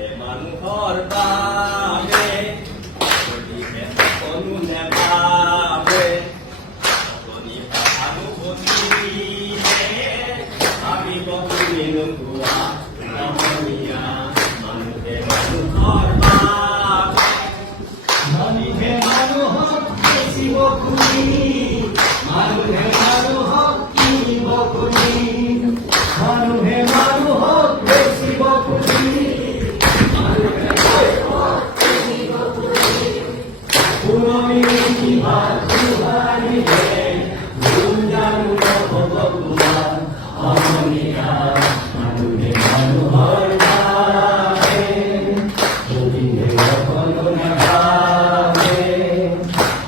মানুহৰ বাবে যদিহে সকলো নেভাবে অতনি সহানুভূতিৰে আমি বহুখিনি নোপোৱা সমনীয়া মানুহে মানুহৰ বাবে মানুহে মানুহক বেচিব খুলি মানুহে মানুহক কিনিব খুলি মানুহে মানুহক বেচিব খুলি পুৰণি কিমান সুহাৰিলে গুঞ্জানো নহ'ব তোমাৰ সমনীয়া মানুহে মানুহৰ বাবে যদিহে সকলো নেভাবে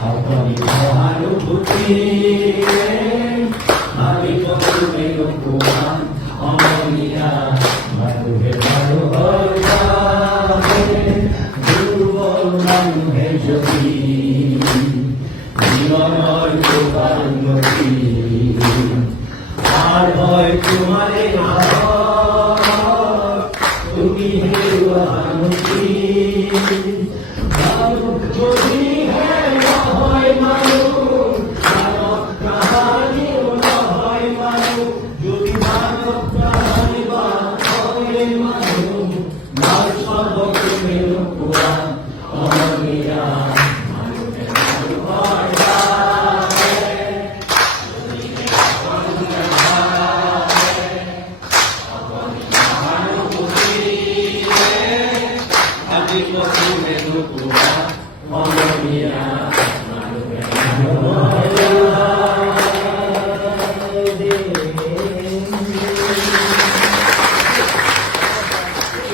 আপুনি সহানুভূতিৰে আমি সকলোৱে নোপোৱা সমনীয়া মানুহে মানুহৰ বাবে দুৰ্বল মানুহে যদি জীবনৰ তোমাৰ উন্নতি আর হয় তোমারে তুমি হেৰুৱা মুক্তি মানুহ যদি হে নহয় মানুহ মানৱ কাহানিও নহয় মানুহ যদি মানৱ কাহানি বা হয় মানুহ মাৰ সৰ্বক্ৰমে নোপোৱা সমনীয়া মানুহে মানুহৰ আজি পশুৱে নোপোৱা সমনীয়া মানুহে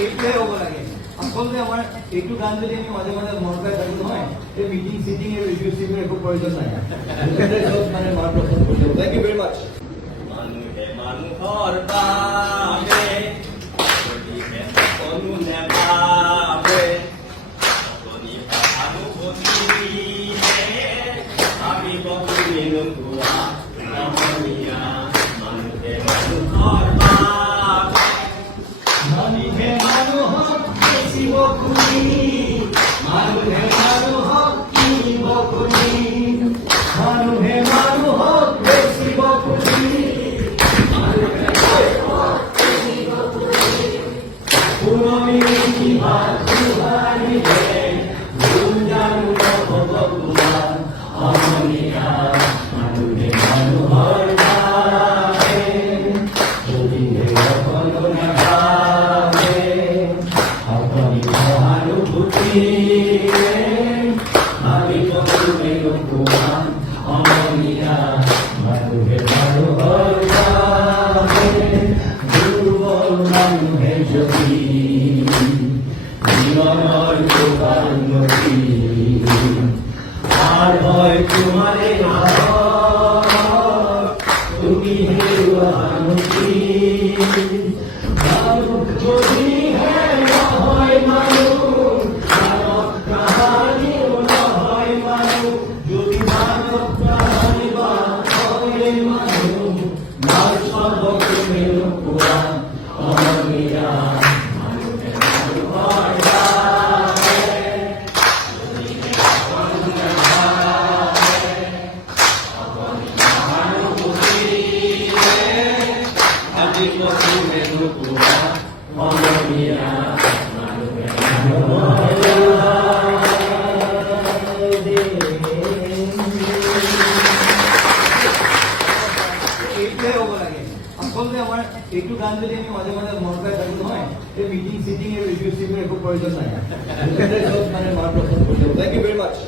এইটোৱে হ'ব লাগে আচলতে আমাৰ এইটো গান যদি আমি মাজে মাজে মন পাই থাকো নহয় এই মিটিং চিটিং আৰু ৰিভিউ চিভিউৰ একো প্ৰয়োজন নাই মানে মাৰ পচন্দ কৰি দিব থেংক ইউ ভেৰি মাছ মানুহে মানুহৰ বাবে যদিহে সকলো নেভাবে অতনি সহানুভূতিৰে আমি বহুখিনি নোপোৱা সমনীয়া মানুহে মানুহৰ বাবে মানুহে মানুহক বেচিব খুলি মানুহে মানুহক কিনিব খুলি মানুহে মানুহক বেচিব খুলি পুৰণি কিমান সুহাৰিলে গুঞ্জানো নহ'ব তোমাৰ সমনীয়া মানুহে মানুহৰ বাবে যদিহে সকলো নেভাবে আপুনি সহানুভূতিৰে আমি সকলোৱে নোপোৱা সমনীয়া মানুহে মানুহৰ বাবে দুৰ্বল মানুহে যদি জীবনৰ তোমাৰ উন্নতি আর হয় তোমারে তুমি হেৰুৱা মুক্তি মানুহ যদি হে নহয় মানুহ মানৱ কাহানিও নহয় মানুহ যদি মানৱ কাহানি বা হয় মানুহ মাৰ সৰ্বক্ৰমে নোপোৱা সমনীয়া মানুহে মানুহৰ আজি পশুৱে নোপোৱা সমনীয়া মানুহে এইটোৱে হ'ব লাগে আচলতে আমাৰ এইটো গান যদি আমি মাজে মাজে মন পাই থাকো নহয় এই মিটিং চিটিং আৰু ৰিভিউ চিভিউৰ একো প্ৰয়োজন নাই মানে মাৰ পচন্দ কৰি দিব থেংক ইউ ভেৰি মাছ